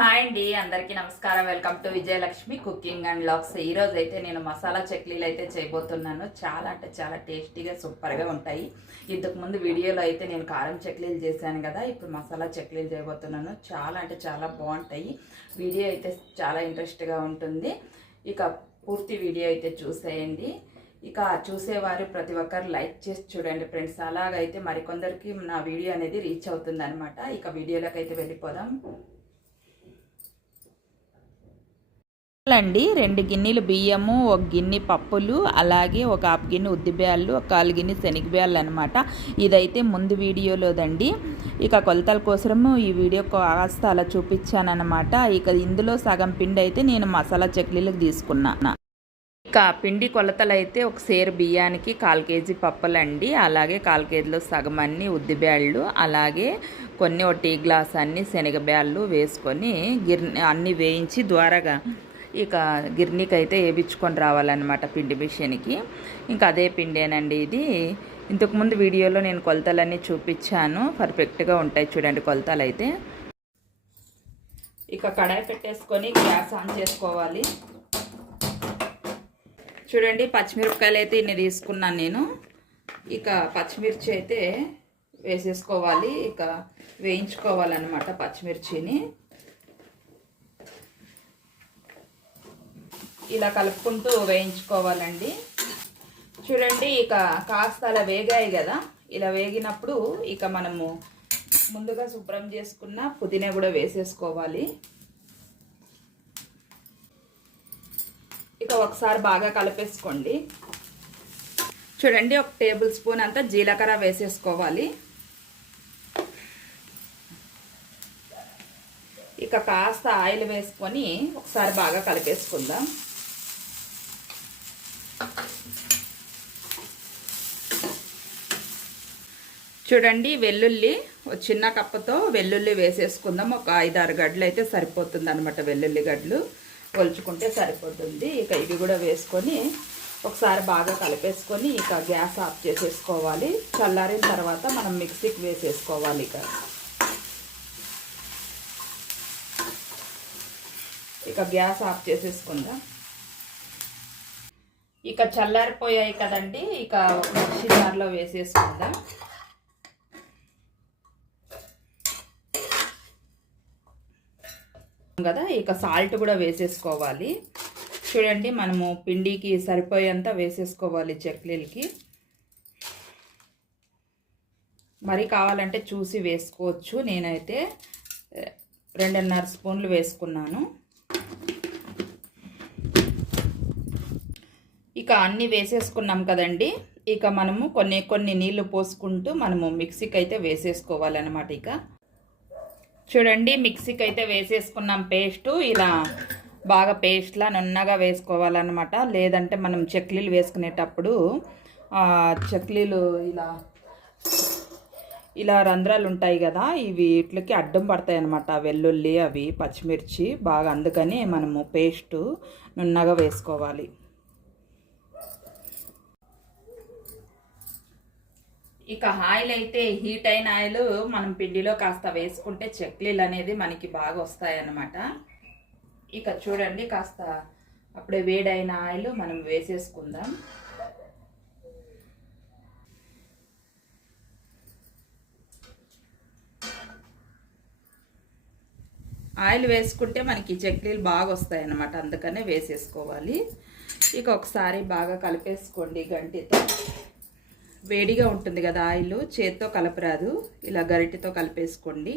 Hi అండి అందరికీ నమస్కారం. Welcome to Vijayalakshmi cooking and looks. ఈరోజు అయితే నేను మసాలా చక్లీలు అయితే చేయబోతున్నాను. చాలా అంటే చాలా టేస్టీగా సూపర్గా ఉంటాయి. ఇంతకు ముందు వీడియోలో అయితే నేను కారం చక్లీలు చేశాను కదా ఇప్పుడు మసాలా చక్లీలు చేయబోతున్నాను. చాలా అంటే చాలా బాగుంటాయి. వీడియో అయితే చాలా ఇంట్రెస్ట్గా ఉంటుంది. ఇక పూర్తి వీడియో అయితే చూసేయండి. ఇక చూసేవారు ప్రతి ఒక్కరు లైక్ చేసి చూడండి ఫ్రెండ్స్. అలాగైతే మరికొందరికి నా వీడియో అనేది రీచ్ అవుతుంది ఇక వీడియోలోకి అయితే వెళ్ళిపోదాం. అండి రెండు గిన్నెలు బియ్యము ఒక గిన్నె పప్పులు అలాగే ఒక హాఫ్ గిన్నె ఉద్దిబేయాలు ఒక కాలు గిన్నె శనగబేయాలు అనమాట ఇదైతే ముందు వీడియోలోదండి. ఇక కొలతల కోసము ఈ వీడియో కాస్త అలా చూపించానమాట ఇక ఇందులో సగం పిండి అయితే నేను మసాలా చక్లీలకు తీసుకున్నాను. ఇక పిండి కొలతలు అయితే ఒక సేరు బియ్యానికి కాల్ కేజీ పప్పులండి. అలాగే కాల్ కేజీలో సగం అన్ని ఉద్దిబేళ్ళు అలాగే కొన్ని ఒక టీ గ్లాస్ అన్ని శనగబేళ్ళు వేసుకొని గిర్ అన్నీ వేయించి ద్వారాగా ఇక గిర్నీకి అయితే వేయించుకొని రావాలన్నమాట పిండి మిషన్కి. ఇంకా అదే పిండేనండి ఇది. ఇంతకుముందు వీడియోలో నేను కొలతలన్నీ చూపించాను. పర్ఫెక్ట్గా ఉంటాయి చూడండి కొలతలు అయితే ఇక కడాయి పెట్టేసుకొని గ్యాస్ ఆన్ చేసుకోవాలి. చూడండి పచ్చిమిరపకాయలు అయితే ఇన్ని తీసుకున్నాను నేను. ఇక పచ్చిమిర్చి అయితే వేసేసుకోవాలి. ఇక వేయించుకోవాలన్నమాట పచ్చిమిర్చిని. ఇలా కలుపుకుంటూ వేయించుకోవాలండి. చూడండి ఇక కాస్త అలా వేగాయి కదా. ఇలా వేగినప్పుడు ఇక మనము ముందుగా శుభ్రం చేసుకున్న పుదీనా కూడా వేసేసుకోవాలి. ఇక ఒకసారి బాగా కలిపేసుకోండి. చూడండి ఒక టేబుల్ స్పూన్ అంతా జీలకర్ర వేసేసుకోవాలి. ఇక కాస్త ఆయిల్ వేసుకొని ఒకసారి బాగా కలిపేసుకుందాం. చూడండి వెల్లుల్లి చిన్న కప్పతో వెల్లుల్లి వేసేసుకుందాం. ఒక ఐదారు గడ్డలు అయితే సరిపోతుంది అనమాట వెల్లుల్లి గడ్డలు. కొలుచుకుంటే సరిపోతుంది. ఇక ఇవి కూడా వేసుకొని ఒకసారి బాగా కలిపేసుకొని ఇక గ్యాస్ ఆఫ్ చేసేసుకోవాలి. చల్లారిన తర్వాత మనం మిక్సీకి వేసేసుకోవాలి ఇక. ఇక గ్యాస్ ఆఫ్ చేసేసుకుందాం. ఇక చల్లారిపోయాయి కదండి ఇక మిక్సీ జార్లో వేసేసుకుందాం. కదా ఇక సాల్ట్ కూడా వేసేసుకోవాలి. చూడండి మనము పిండికి సరిపోయేంత వేసేసుకోవాలి చక్లీలకి. మరి కావాలంటే చూసి వేసుకోవచ్చు. నేనైతే రెండున్నర స్పూన్లు వేసుకున్నాను. ఇక అన్నీ వేసేసుకున్నాం కదండి. ఇక మనము కొన్ని కొన్ని నీళ్ళు పోసుకుంటూ మనము మిక్సీకి అయితే వేసేసుకోవాలన్నమాట ఇక. చూడండి మిక్సీకి అయితే వేసేసుకున్నాం పేస్టు ఇలా బాగా పేస్ట్లా నున్నగా వేసుకోవాలన్నమాట. లేదంటే మనం చక్లీలు వేసుకునేటప్పుడు చక్లీలు ఇలా ఇలా రంధ్రాలు ఉంటాయి కదా ఇవి వీటికి అడ్డం పడతాయి అన్నమాట వెల్లుల్లి అవి పచ్చిమిర్చి బాగా అందుకని మనము పేస్టు నున్నగా వేసుకోవాలి. ఇక ఆయిల్ అయితే హీట్ అయిన ఆయిల్ మనం పిండిలో కాస్త వేసుకుంటే చెక్లీలు అనేది మనకి బాగా వస్తాయన్నమాట. ఇక చూడండి కాస్త అప్పుడే వేడైన ఆయిల్ మనం వేసేసుకుందాం. ఆయిల్ వేసుకుంటే మనకి చక్లీలు బాగా వస్తాయి అన్నమాట అందుకనే వేసేసుకోవాలి. ఇక ఒకసారి బాగా కలిపేసుకోండి గంటితో. వేడిగా ఉంటుంది కదా ఆయిల్ చేత్తో కలపరాదు. ఇలా గరిటెతో కలిపేసుకోండి.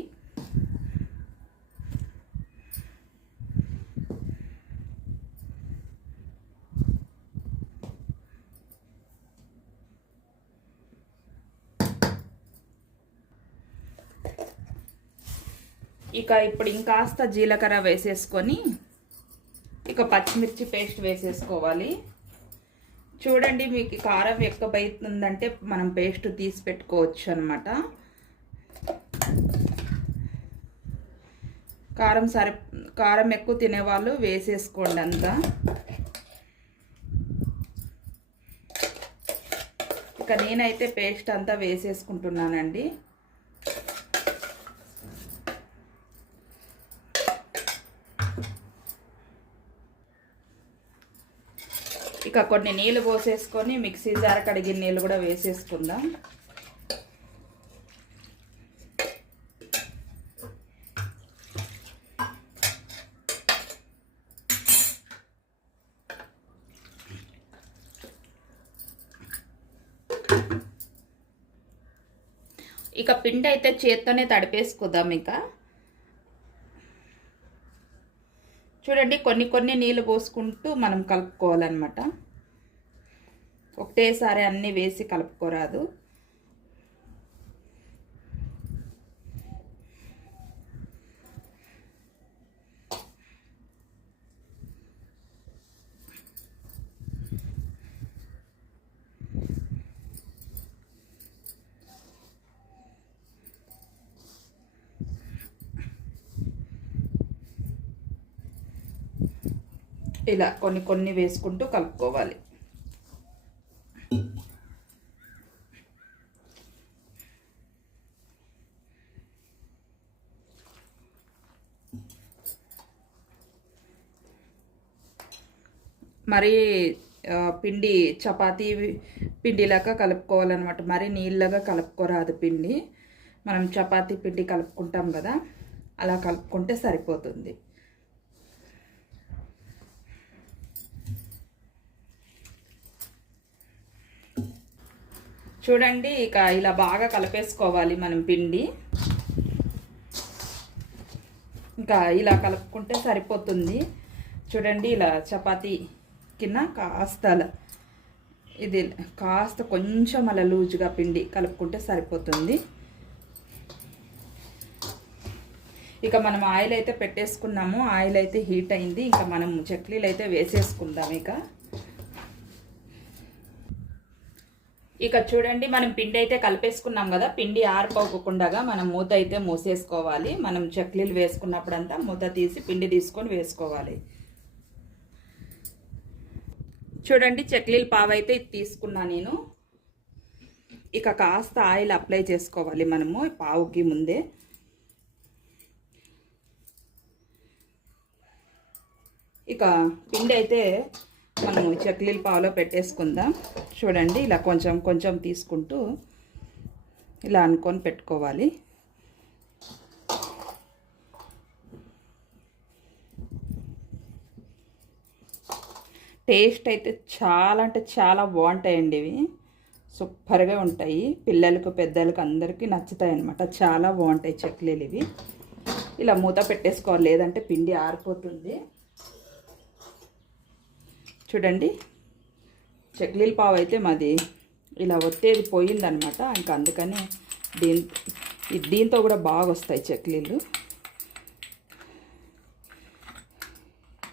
ఇక ఇప్పుడు ఇంకాస్త జీలకర్ర వేసేసుకొని ఇక పచ్చిమిర్చి పేస్ట్ వేసేసుకోవాలి. చూడండి మీకు కారం ఎక్కువ మనం పేస్ట్ తీసి పెట్టుకోవచ్చు అనమాట కారం సరి కారం ఎక్కువ తినేవాళ్ళు వేసేసుకోండి అంతా. ఇక నేనైతే పేస్ట్ అంతా వేసేసుకుంటున్నానండి. ఇక కొన్ని నీళ్ళు పోసేసుకొని మిక్సీ జార కడిగిన నీళ్ళు కూడా వేసేసుకుందాం. ఇక పిండి అయితే చేత్తోనే తడిపేసుకుందాం ఇక. చూడండి కొన్ని కొన్ని నీళ్ళు పోసుకుంటూ మనం కలుపుకోవాలన్నమాట. ఒకటేసారి అన్నీ వేసి కలుపుకోరాదు. ఇలా కొన్ని కొన్ని వేసుకుంటూ కలుపుకోవాలి. మరి పిండి చపాతీ పిండిలాగా కలుపుకోవాలన్నమాట. మరి నీళ్ళగా కలుపుకోరాదు పిండి. మనం చపాతీ పిండి కలుపుకుంటాం కదా అలా కలుపుకుంటే సరిపోతుంది. చూడండి ఇక ఇలా బాగా కలిపేసుకోవాలి మనం పిండి. ఇంకా ఇలా కలుపుకుంటే సరిపోతుంది. చూడండి ఇలా చపాతీ కింద కాస్త ఇది కాస్త కొంచెం అలా లూజుగా పిండి కలుపుకుంటే సరిపోతుంది. ఇక మనం ఆయిల్ అయితే పెట్టేసుకున్నాము. ఆయిల్ అయితే హీట్ అయింది. ఇంకా మనం చక్లీలు అయితే వేసేసుకుందాం ఇక. ఇక చూడండి మనం పిండి అయితే కలిపేసుకున్నాం కదా పిండి ఆరిపోకుండా మనం మూత అయితే మూసేసుకోవాలి. మనం చక్లీలు వేసుకున్నప్పుడంతా మూత తీసి పిండి తీసుకొని వేసుకోవాలి. చూడండి చక్లీలు పావైతే ఇది తీసుకున్నా నేను. ఇక కాస్త ఆయిల్ అప్లై చేసుకోవాలి మనము పావుకి ముందే. ఇక పిండి అయితే మనం చక్లీల పావులో పెట్టేసుకుందాం. చూడండి ఇలా కొంచెం కొంచెం తీసుకుంటూ ఇలా అనుకొని పెట్టుకోవాలి. టేస్ట్ అయితే చాలా అంటే చాలా బాగుంటాయండి ఇవి. సూపర్గా ఉంటాయి. పిల్లలకు పెద్దలకు అందరికీ నచ్చుతాయి అన్నమాట చాలా బాగుంటాయి చక్లీలు ఇవి. ఇలా మూత పెట్టేసుకోవాలి లేదంటే పిండి ఆరిపోతుంది. చూడండి. చెక్లీల పావు అయితే మాది ఇలా ఒత్తేది పోయిందనమాట. ఇంకా అందుకని దీని దీంతో కూడా బాగా వస్తాయి చక్లీలు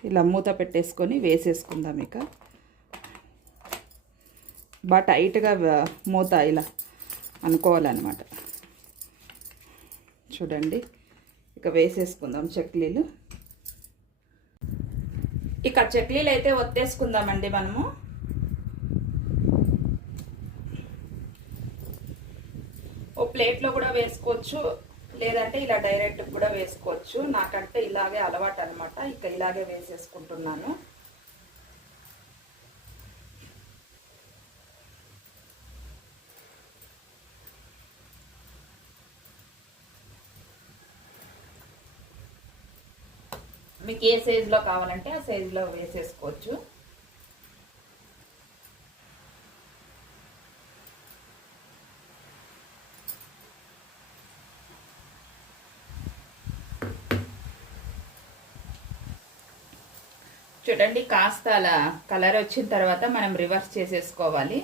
ఇలా మూత పెట్టేసుకొని వేసేసుకుందాం ఇక. బాగా టైట్గా మూత ఇలా అనుకోవాలన్నమాట చూడండి. ఇక వేసేసుకుందాం చక్లీలు ఇక చక్లీలు అయితే ఒత్తేసుకుందామండి మనము. ఓ ప్లేట్లో కూడా వేసుకోవచ్చు లేదంటే ఇలా డైరెక్ట్ కూడా వేసుకోవచ్చు. నాకంటే ఇలాగే అలవాటు అనమాట ఇక ఇలాగే వేసేసుకుంటున్నాను. మీకు ఏ సైజులో కావాలంటే ఆ సైజులో వేసేసుకోవచ్చు. చూడండి కాస్త అలా కలర్ వచ్చిన తర్వాత మనం రివర్స్ చేసేసుకోవాలి.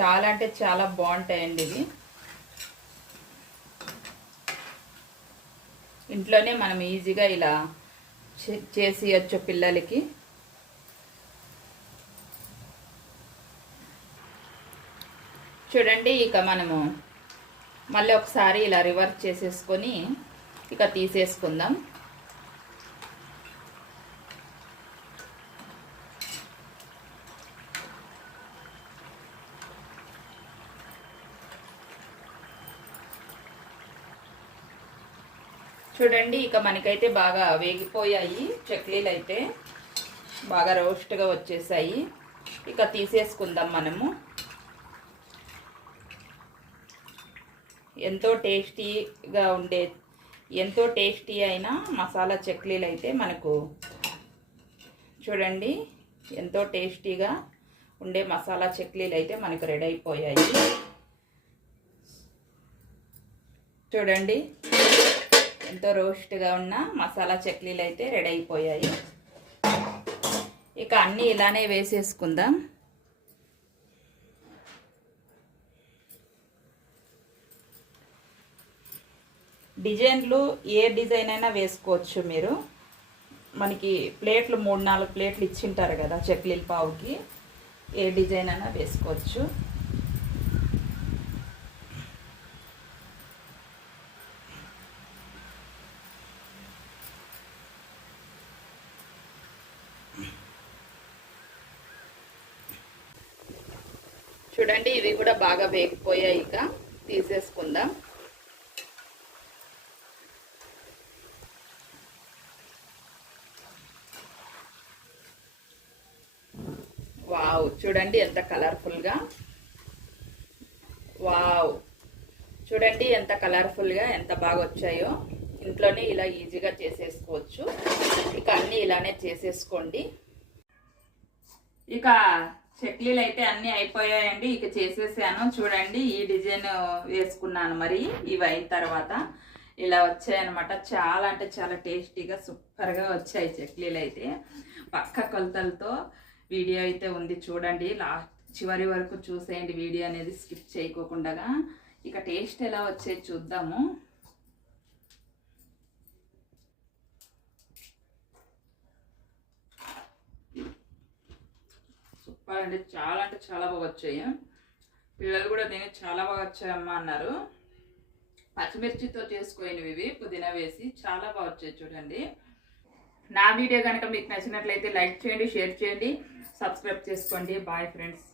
చాలా అంటే చాలా బాగుంటాయండి ఇవి. ఇంట్లోనే మనం ఈజీగా ఇలా చే- చేసియచ్చు పిల్లలకి. చూడండి ఇక మనము మళ్ళీ ఒకసారి ఇలా రివర్స్ చేసేసుకొని ఇక తీసేసుకుందాం. చూడండి ఇక మనకైతే బాగా వేగిపోయాయి. చక్లీలు అయితే బాగా రోస్ట్గా వచ్చేసాయి. ఇక తీసేసుకుందాం మనము. ఎంతో టేస్టీగా ఉండే ఎంతో టేస్టీ అయిన మసాలా చక్లీలు అయితే మనకు చూడండి ఎంతో టేస్టీగా ఉండే మసాలా చక్లీలు అయితే మనకు రెడీ అయిపోయాయి. చూడండి ఎంతో రోస్ట్గా ఉన్న మసాలా చక్లీలు అయితే రెడీ అయిపోయాయి. ఇక అన్నీ ఇలానే వేసేసుకుందాం. డిజైన్లు ఏ డిజైన్ అయినా వేసుకోవచ్చు మీరు. మనకి ప్లేట్లు మూడు నాలుగు ప్లేట్లు ఇచ్చింటారు కదా చక్లీల పావుకి. ఏ డిజైన్ అయినా వేసుకోవచ్చు. చూడండి ఇవి కూడా బాగా వేగిపోయాయి ఇక. తీసేసుకుందాం. వావ్ చూడండి ఎంత కలర్ఫుల్గా. వావ్ చూడండి ఎంత కలర్ఫుల్గా ఎంత బాగా వచ్చాయో. ఇంట్లోనే ఇలా ఈజీగా చేసేసుకోవచ్చు. ఇక అన్నీ ఇలానే చేసేసుకోండి. ఇక చెక్లీలు అయితే అన్నీ అయిపోయాయండి. ఇక చేసేసాను. చూడండి ఈ డిజైన్ వేసుకున్నాను మరి. ఇవి అయిన తర్వాత ఇలా వచ్చాయన్నమాట. చాలా అంటే చాలా టేస్టీగా సూపర్గా వచ్చాయి చెక్లీలు అయితే పక్క కొలతలతో వీడియో అయితే ఉంది చూడండి. లాస్ట్ చివరి వరకు చూసేయండి. వీడియో అనేది స్కిప్ చేయకోకుండా ఇక టేస్ట్ ఎలా వచ్చేది చూద్దాము. సూపర్ చాలా అంటే చాలా బాగా వచ్చాయి. పిల్లలు కూడా తిని చాలా బాగా వచ్చాయమ్మా అన్నారు. పచ్చిమిర్చితో చేసుకోయినవి ఇవి పుదీనా వేసి చాలా బాగా వచ్చాయి చూడండి. నా వీడియో కనుక మీకు నచ్చినట్లయితే లైక్ చేయండి షేర్ చేయండి సబ్స్క్రైబ్ చేసుకోండి. Bye friends.